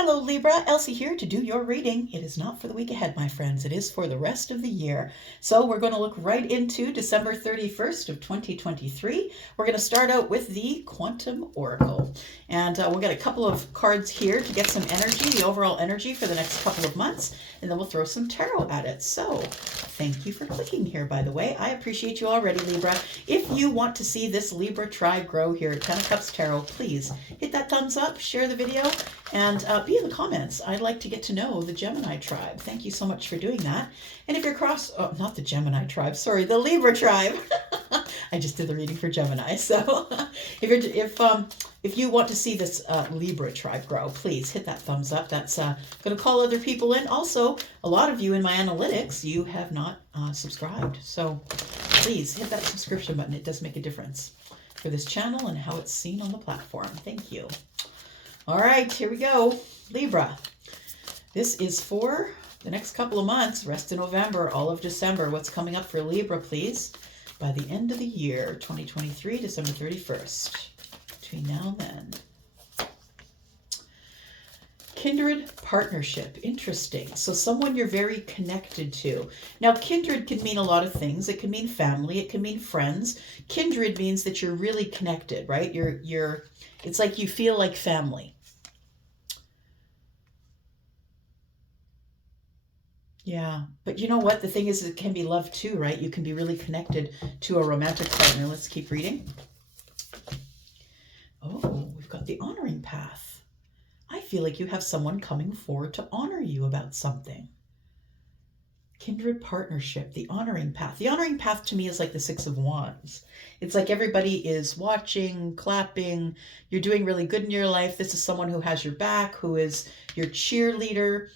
Hello Libra, Elsie here to do your reading. It is not for the week ahead, my friends. It is for the rest of the year. So we're going to look right into December 31st of 2023. We're going to start out with the Quantum Oracle. And we'll get a couple of cards here to get some energy, the overall energy for the next couple of months. And then we'll throw some tarot at it. So thank you for clicking here, by the way. I appreciate you already, Libra. If you want to see this Libra tribe grow here at 10 of Cups Tarot, please hit that thumbs up, share the video, and be in the comments. I'd like to get to know the Gemini tribe. Thank you so much for doing that. And if you're not the Gemini tribe, sorry, the Libra tribe. I just did the reading for Gemini. So if you want to see this Libra tribe grow, please hit that thumbs up. That's going to call other people in. Also, a lot of you in my analytics, you have not subscribed. So please hit that subscription button. It does make a difference for this channel and how it's seen on the platform. Thank you. All right, here we go. Libra. This is for the next couple of months, rest of November, all of December. What's coming up for Libra, please? By the end of the year, 2023, December 31st. Between now and then. Kindred partnership. Interesting. So someone you're very connected to. Now, kindred can mean a lot of things. It can mean family. It can mean friends. Kindred means that you're really connected, right? It's like you feel like family. Yeah, but you know what? The thing is, it can be love too, right? You can be really connected to a romantic partner. Let's keep reading. Oh, we've got the honoring path. I feel like you have someone coming forward to honor you about something. Kindred partnership, the honoring path. The honoring path to me is like the Six of Wands. It's like everybody is watching, clapping. You're doing really good in your life. This is someone who has your back, who is your cheerleader.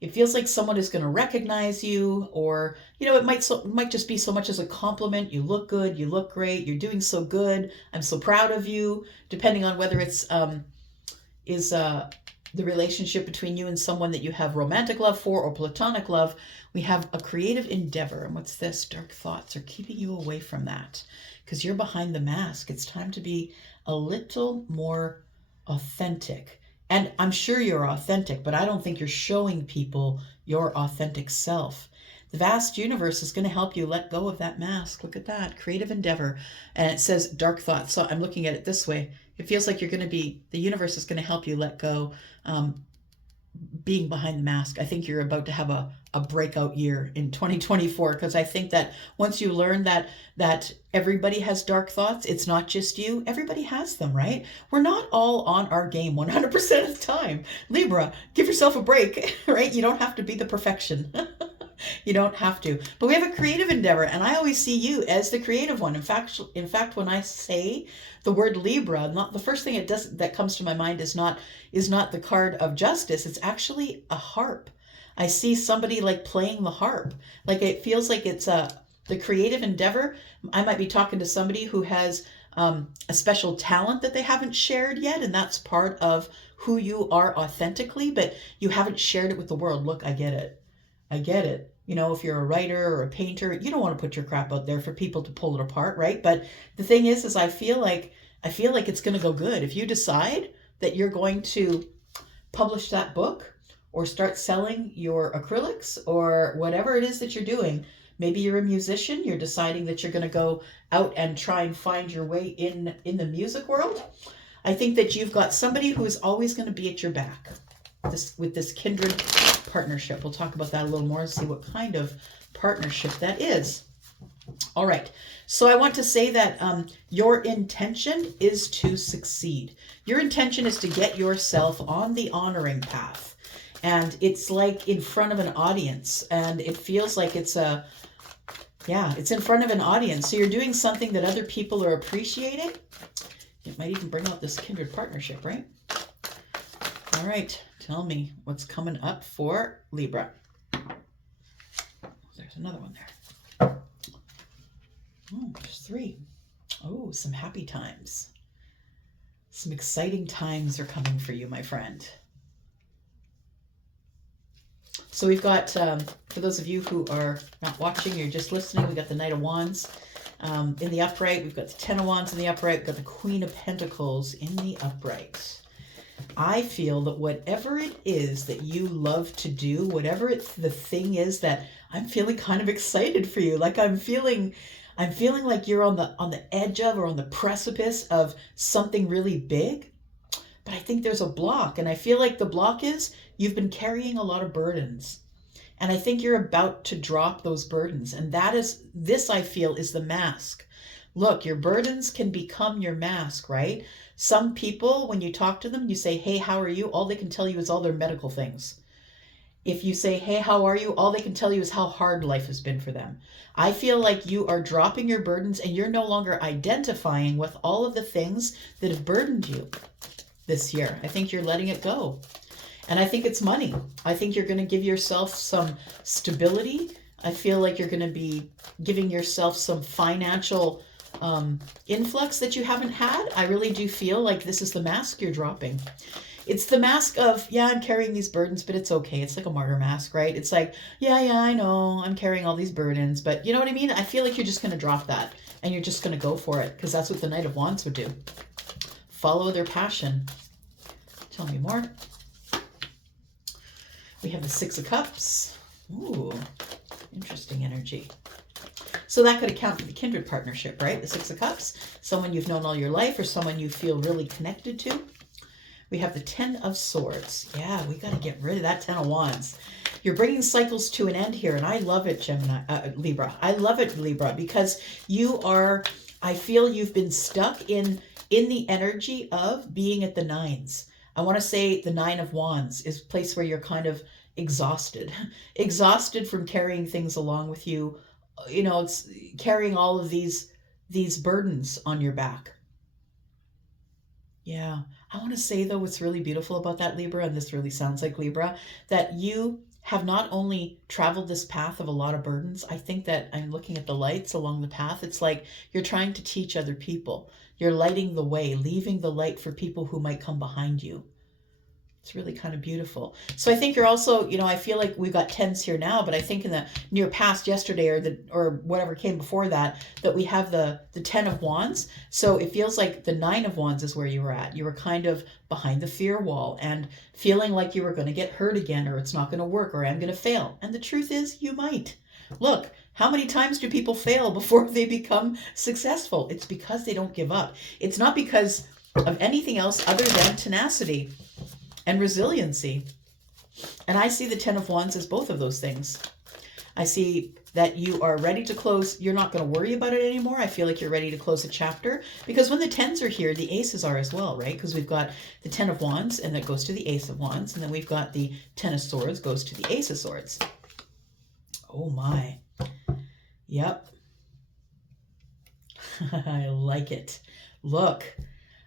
It feels like someone is going to recognize you, or, it might just be so much as a compliment. You look good. You look great. You're doing so good. I'm so proud of you. Depending on whether it's the relationship between you and someone that you have romantic love for or platonic love, we have a creative endeavor. And what's this? Dark thoughts are keeping you away from that because you're behind the mask. It's time to be a little more authentic. And I'm sure you're authentic, but I don't think you're showing people your authentic self. The vast universe is going to help you let go of that mask. Look at that. Creative endeavor. And it says dark thoughts. So I'm looking at it this way. It feels like the universe is going to help you let go being behind the mask. I think you're about to have a breakout year in 2024, because I think that once you learn that everybody has dark thoughts, it's not just you, everybody has them, right? We're not all on our game 100% of the time. Libra, give yourself a break, right? You don't have to be the perfection. You don't have to. But we have a creative endeavor, and I always see you as the creative one. In fact, when I say the word Libra, not the first thing that comes to my mind is not the card of justice. It's actually a harp. I see somebody like playing the harp. Like it feels like it's the creative endeavor. I might be talking to somebody who has a special talent that they haven't shared yet, and that's part of who you are authentically, but you haven't shared it with the world. Look, I get it. I get it. If you're a writer or a painter, you don't want to put your crap out there for people to pull it apart, right? But the thing is I feel like it's going to go good. If you decide that you're going to publish that book or start selling your acrylics or whatever it is that you're doing, maybe you're a musician, you're deciding that you're going to go out and try and find your way in the music world. I think that you've got somebody who is always going to be at your back. With this kindred partnership. We'll talk about that a little more and see what kind of partnership that is. All right. So I want to say that your intention is to succeed. Your intention is to get yourself on the honoring path. And it's like in front of an audience. And it feels like it's in front of an audience. So you're doing something that other people are appreciating. It might even bring out this kindred partnership, right? All right. Tell me what's coming up for Libra. There's another one there. Oh, there's 3. Oh, some happy times. Some exciting times are coming for you, my friend. So we've got, for those of you who are not watching, you're just listening, we've got the Knight of Wands in the upright. We've got the Ten of Wands in the upright. We've got the Queen of Pentacles in the upright. I feel that whatever it is that you love to do, whatever the thing is that I'm feeling kind of excited for you, like I'm feeling like you're on the edge of or on the precipice of something really big. But I think there's a block, and I feel like the block is you've been carrying a lot of burdens. And I think you're about to drop those burdens. And this I feel is the mask. Look, your burdens can become your mask, right? Some people, when you talk to them, you say, hey, how are you? All they can tell you is all their medical things. If you say, hey, how are you? All they can tell you is how hard life has been for them. I feel like you are dropping your burdens and you're no longer identifying with all of the things that have burdened you this year. I think you're letting it go. And I think it's money. I think you're going to give yourself some stability. I feel like you're going to be giving yourself some financial influx that you haven't had. I really do feel like this is the mask you're dropping. It's the mask of, yeah, I'm carrying these burdens, but it's okay. It's like a martyr mask, right? It's like, yeah, I know I'm carrying all these burdens, but you know what I mean? I feel like you're just going to drop that and you're just going to go for it because that's what the Knight of Wands would do. Follow their passion. Tell me more. We have the Six of Cups. Ooh, interesting energy. So that could account for the kindred partnership, right? The Six of Cups, someone you've known all your life or someone you feel really connected to. We have the Ten of Swords. Yeah, we got to get rid of that Ten of Wands. You're bringing cycles to an end here, and I love it, Libra. I love it, Libra, because I feel you've been stuck in the energy of being at the nines. I want to say the Nine of Wands is a place where you're kind of exhausted from carrying things along with you. You know, it's carrying all of these burdens on your back. Yeah. I want to say, though, what's really beautiful about that, Libra, and this really sounds like Libra, that you have not only traveled this path of a lot of burdens. I think that I'm looking at the lights along the path. It's like you're trying to teach other people. You're lighting the way, leaving the light for people who might come behind you. It's really kind of beautiful. So I think you're also, you know, I feel like we've got tens here now, but I think in the near past, yesterday or whatever came before that we have the Ten of Wands. So it feels like the Nine of Wands is where you were at. You were kind of behind the fear wall and feeling like you were going to get hurt again, or it's not going to work, or I'm going to fail. And the truth is, you might. Look, how many times do people fail before they become successful? It's because they don't give up. It's not because of anything else other than tenacity and resiliency. And I see the Ten of Wands as both of those things. I see that you are ready to close. You're not going to worry about it anymore. I feel like you're ready to close a chapter, because when the tens are here, the aces are as well, right? Because we've got the Ten of Wands and that goes to the Ace of Wands. And then we've got the Ten of Swords goes to the Ace of Swords. Oh my. Yep. I like it. Look,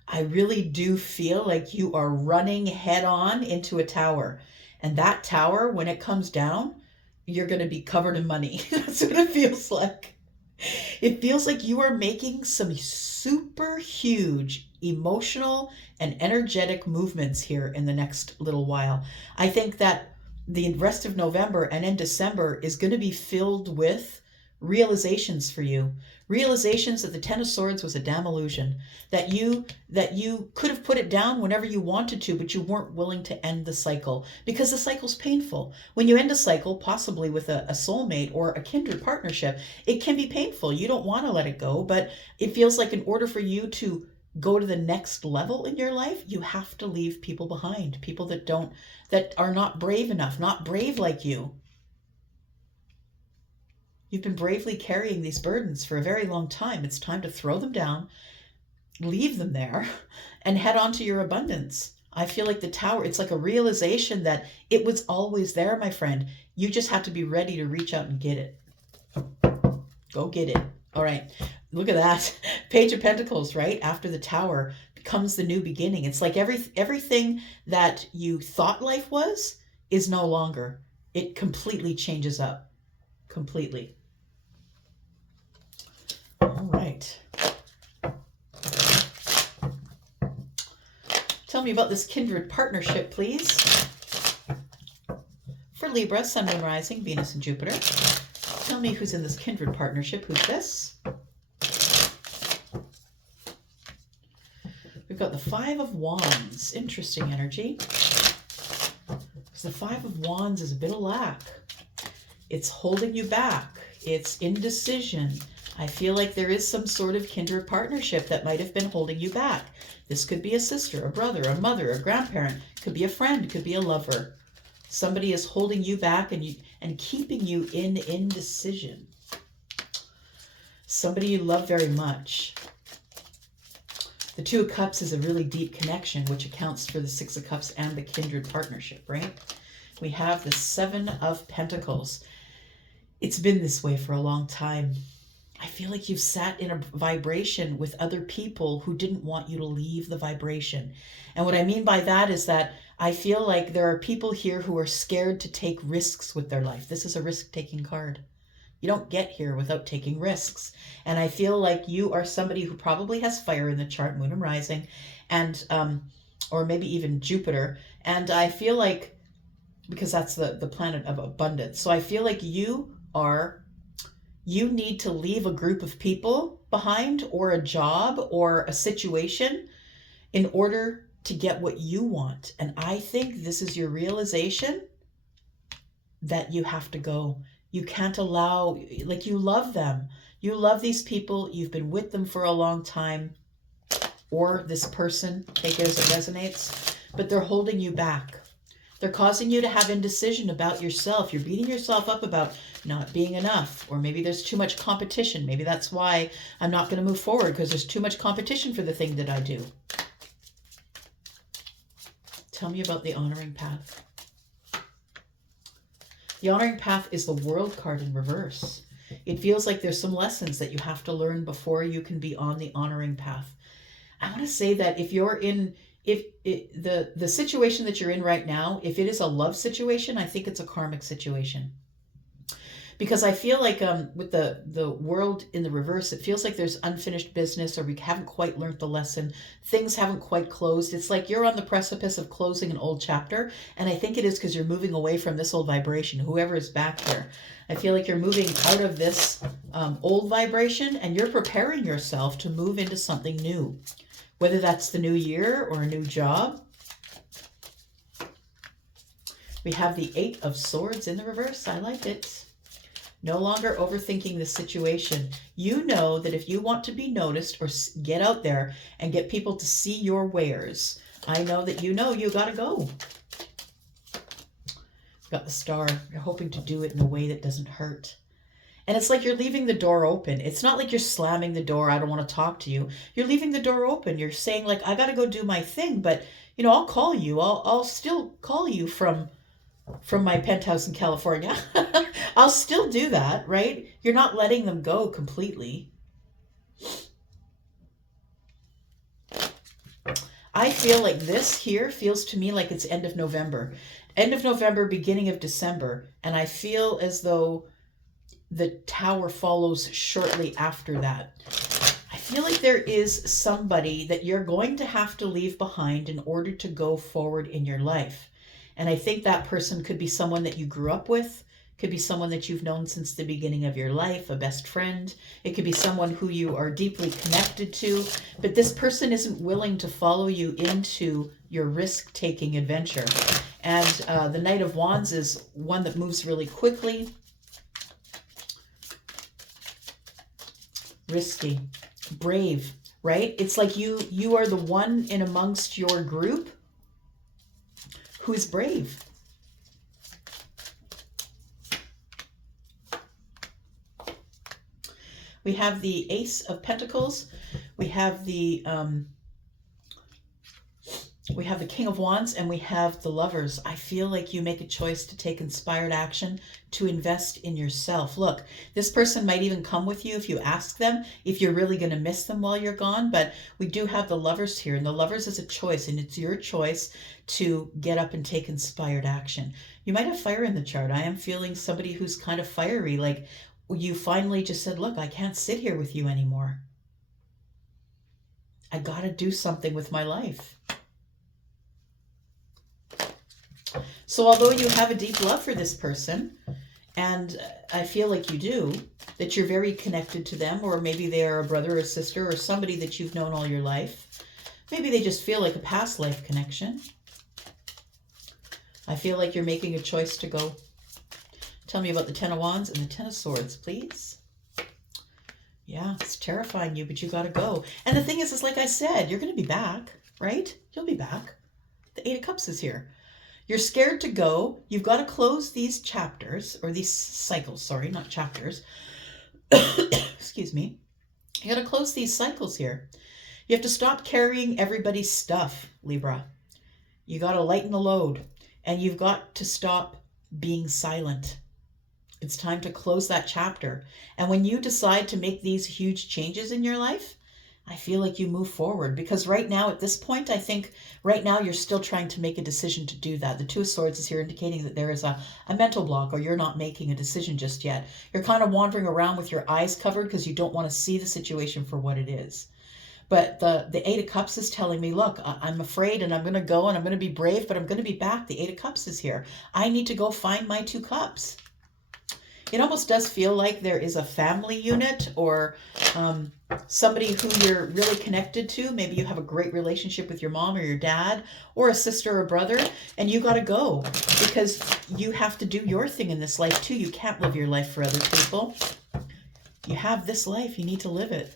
I really do feel like you are running head on into a tower. And that tower, when it comes down, you're going to be covered in money. That's what it feels like. It feels like you are making some super huge emotional and energetic movements here in the next little while. I think that the rest of November and in December is going to be filled with realizations for you. Realizations that the Ten of Swords was a damn illusion. That you could have put it down whenever you wanted to, but you weren't willing to end the cycle. Because the cycle's painful. When you end a cycle, possibly with a soulmate or a kindred partnership, it can be painful. You don't want to let it go, but it feels like in order for you to go to the next level in your life, you have to leave people behind. People that are not brave enough, not brave like you. You've been bravely carrying these burdens for a very long time. It's time to throw them down, leave them there, and head on to your abundance. I feel like the tower, it's like a realization that it was always there, my friend. You just have to be ready to reach out and get it. Go get it. All right. Look at that. Page of Pentacles, right? After the tower becomes the new beginning. It's like everything that you thought life was is no longer. It completely changes up. Completely. All right. Tell me about this kindred partnership, please. For Libra, Sun, Moon, Rising, Venus, and Jupiter. Tell me who's in this kindred partnership. Who's this? We've got the Five of Wands. Interesting energy. Because the Five of Wands is a bit of lack. It's holding you back. It's indecision. I feel like there is some sort of kindred partnership that might have been holding you back. This could be a sister, a brother, a mother, a grandparent. Could be a friend. Could be a lover. Somebody is holding you back and keeping you in indecision. Somebody you love very much. The Two of Cups is a really deep connection, which accounts for the Six of Cups and the kindred partnership, right? We have the Seven of Pentacles. It's been this way for a long time. I feel like you've sat in a vibration with other people who didn't want you to leave the vibration. And what I mean by that is that I feel like there are people here who are scared to take risks with their life. This is a risk-taking card. You don't get here without taking risks. And I feel like you are somebody who probably has fire in the chart, moon and rising, and or maybe even Jupiter. And I feel like, because that's the planet of abundance. So I feel like you need to leave a group of people behind, or a job, or a situation, in order to get what you want. And I think this is your realization that you have to go. You can't allow, like, you love them. You love these people. You've been with them for a long time, or this person, take it as it resonates, but they're holding you back. They're causing you to have indecision about yourself. You're beating yourself up about not being enough, or maybe there's too much competition. Maybe that's why I'm not going to move forward, because there's too much competition for the thing that I do. Tell me about the honoring path. The honoring path is the World card in reverse. It feels like there's some lessons that you have to learn before you can be on the honoring path. I want to say that if you're in, the situation that you're in right now, if it is a love situation, I think it's a karmic situation. Because I feel like with the World in the reverse, it feels like there's unfinished business, or we haven't quite learned the lesson. Things haven't quite closed. It's like you're on the precipice of closing an old chapter. And I think it is because you're moving away from this old vibration, whoever is back there. I feel like you're moving out of this old vibration, and you're preparing yourself to move into something new. Whether that's the new year or a new job. We have the Eight of Swords in the reverse. I like it. No longer overthinking the situation. You know that if you want to be noticed or get out there and get people to see your wares, I know that you got to go. Got the Star. You're hoping to do it in a way that doesn't hurt. And it's like you're leaving the door open. It's not like you're slamming the door, I don't want to talk to you. You're leaving the door open. You're saying, like, I got to go do my thing, but, you know, I'll call you. I'll still call you from my penthouse in California. I'll still do that, right? You're not letting them go completely. I feel like this here feels to me like it's end of November. End of November, beginning of December. And I feel as though the Tower follows shortly after that. I feel like there is somebody that you're going to have to leave behind in order to go forward in your life. And I think that person could be someone that you grew up with, could be someone that you've known since the beginning of your life, a best friend. It could be someone who you are deeply connected to, but this person isn't willing to follow you into your risk-taking adventure. And the Knight of Wands is one that moves really quickly. Risky, brave, right? It's like you are the one in amongst your group who is brave. We have the Ace of Pentacles. We have the King of Wands, and we have the Lovers. I feel like you make a choice to take inspired action, to invest in yourself. Look, this person might even come with you if you ask them, if you're really going to miss them while you're gone. But we do have the Lovers here, and the Lovers is a choice, and it's your choice to get up and take inspired action. You might have fire in the chart. I am feeling somebody who's kind of fiery, like you finally just said, look, I can't sit here with you anymore. I got to do something with my life. So although you have a deep love for this person, and I feel like you do, that you're very connected to them, or maybe they are a brother or sister or somebody that you've known all your life, Maybe they just feel like a past life connection. I feel like you're making a choice to go. Tell me about the Ten of Wands and the Ten of Swords, please. Yeah, it's terrifying you, but you got to go. And the thing is like I said, you're going to be back, right? You'll be back. The Eight of Cups is here. You're scared to go. You've got to close these chapters, or these cycles, sorry, not chapters. Excuse me. You got to close these cycles here. You have to stop carrying everybody's stuff, Libra. You got to lighten the load, and you've got to stop being silent. It's time to close that chapter. And when you decide to make these huge changes in your life, I feel like you move forward, because right now at this point, I think right now you're still trying to make a decision to do that. The Two of Swords is here indicating that there is a mental block, or you're not making a decision just yet. You're kind of wandering around with your eyes covered because you don't want to see the situation for what it is. But the Eight of Cups is telling me, look, I'm afraid and I'm going to go and I'm going to be brave, but I'm going to be back. The Eight of Cups is here. I need to go find my two cups. It almost does feel like there is a family unit, or somebody who you're really connected to. Maybe you have a great relationship with your mom or your dad, or a sister or brother, and you got to go because you have to do your thing in this life too. You can't live your life for other people. You have this life. You need to live it.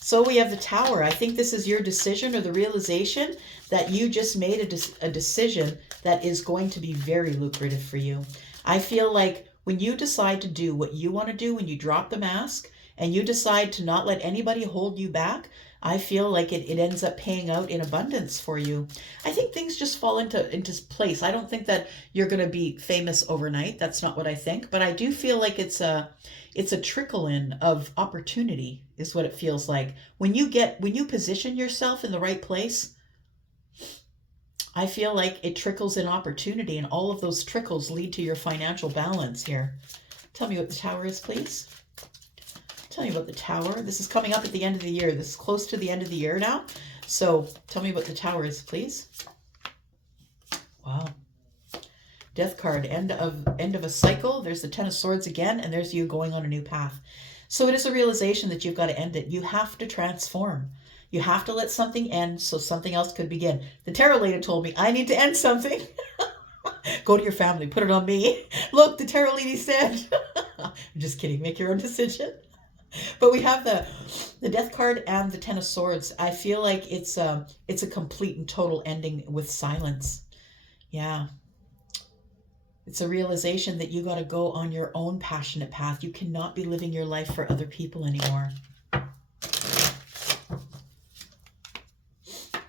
So we have the Tower. I think this is your decision, or the realization that you just made a decision that is going to be very lucrative for you. I feel like when you decide to do what you want to do, when you drop the mask and you decide to not let anybody hold you back, I feel like it ends up paying out in abundance for you. I think things just fall into place. I don't think that you're going to be famous overnight. That's not what I think. But I do feel like it's a trickle in of opportunity is what it feels like. When you position yourself in the right place, I feel like it trickles in opportunity, and all of those trickles lead to your financial balance here. Tell me what the Tower is, please. Tell me about the Tower. This is coming up at the end of the year. This is close to the end of the year now. So tell me what the Tower is, please. Wow. Death card, end of a cycle. There's the Ten of Swords again, and there's you going on a new path. So it is a realization that you've got to end it. You have to transform. You have to let something end so something else could begin. The tarot lady told me, I need to end something. Go to your family, put it on me. Look, the tarot lady said. I'm just kidding, make your own decision. But we have the Death card and the Ten of Swords. I feel like it's a complete and total ending with silence. Yeah. It's a realization that you got to go on your own passionate path. You cannot be living your life for other people anymore.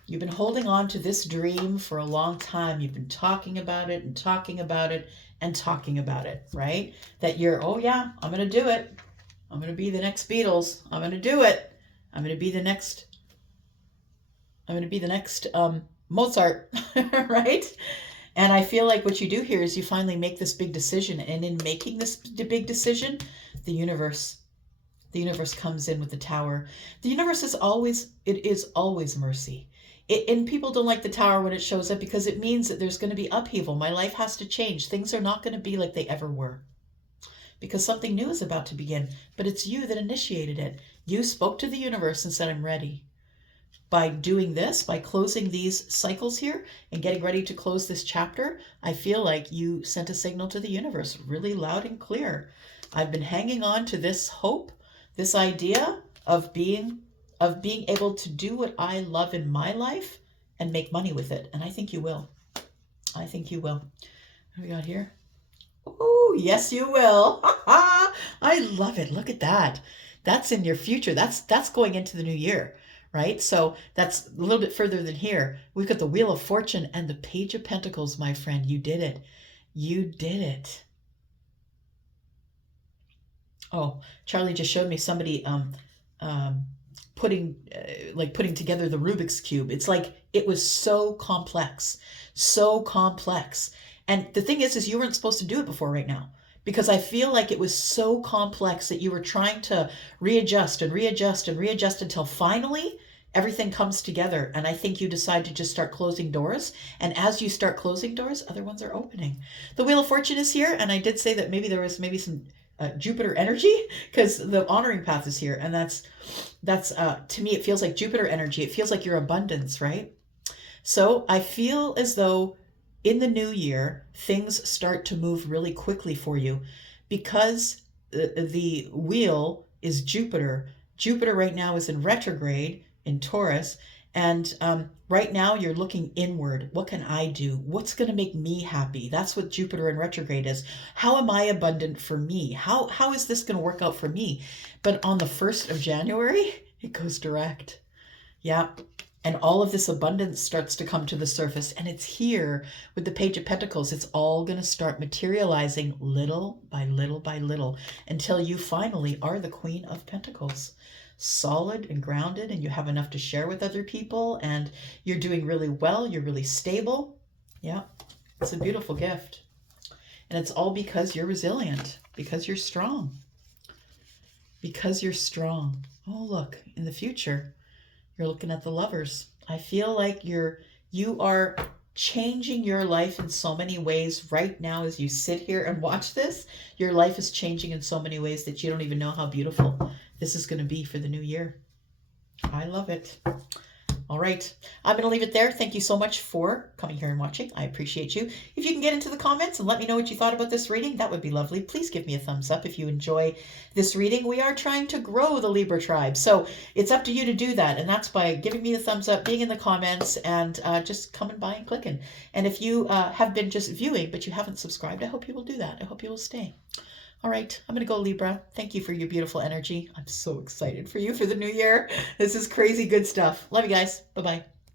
You've been holding on to this dream for a long time. You've been talking about it and talking about it and talking about it, right? That you're, oh yeah, I'm going to do it. I'm going to be the next Beatles. I'm going to do it. I'm going to be the next Mozart, right? And I feel like what you do here is you finally make this big decision. And in making this big decision, the universe comes in with the Tower. The universe is always mercy. And people don't like the Tower when it shows up because it means that there's going to be upheaval. My life has to change. Things are not going to be like they ever were because something new is about to begin. But it's you that initiated it. You spoke to the universe and said, I'm ready. By doing this, by closing these cycles here and getting ready to close this chapter, I feel like you sent a signal to the universe really loud and clear. I've been hanging on to this hope, this idea of being able to do what I love in my life and make money with it. And I think you will. I think you will. What do we got here? Oh, yes, you will. I love it. Look at that. That's in your future. That's going into the new year, right? So that's a little bit further than here. We've got the Wheel of Fortune and the Page of Pentacles, my friend. You did it. You did it. Oh, Charlie just showed me somebody putting together the Rubik's Cube. It's like it was so complex. And the thing is you weren't supposed to do it before right now, because I feel like it was so complex that you were trying to readjust until finally everything comes together. And I think you decide to just start closing doors. And as you start closing doors, other ones are opening. The Wheel of Fortune is here. And I did say that maybe there was some Jupiter energy, because the honoring path is here, and that's to me, it feels like Jupiter energy. It feels like your abundance, right? So I feel as though in the new year, things start to move really quickly for you because the wheel is Jupiter. Jupiter right now is in retrograde in Taurus. And right now you're looking inward. What can I do? What's going to make me happy? That's what Jupiter in retrograde is. How am I abundant for me? How is this going to work out for me? But on the 1st of January, it goes direct. Yeah. And all of this abundance starts to come to the surface. And it's here with the Page of Pentacles. It's all going to start materializing little by little by little until you finally are the Queen of Pentacles. Solid and grounded, and you have enough to share with other people, and you're doing really well. You're really stable. Yeah, it's a beautiful gift. And it's all because you're resilient, because you're strong. Because you're strong. Oh, look, in the future, you're looking at the Lovers. I feel like you are changing your life in so many ways right now as you sit here and watch this. Your life is changing in so many ways that you don't even know how beautiful this is going to be for the new year. I love it. All right. I'm going to leave it there. Thank you so much for coming here and watching. I appreciate you. If you can get into the comments and let me know what you thought about this reading, that would be lovely. Please give me a thumbs up if you enjoy this reading. We are trying to grow the Libra tribe, so it's up to you to do that. And that's by giving me a thumbs up, being in the comments, and just coming by and clicking. And if you have been just viewing, but you haven't subscribed, I hope you will do that. I hope you will stay. All right, I'm going to go, Libra. Thank you for your beautiful energy. I'm so excited for you for the new year. This is crazy good stuff. Love you guys. Bye-bye.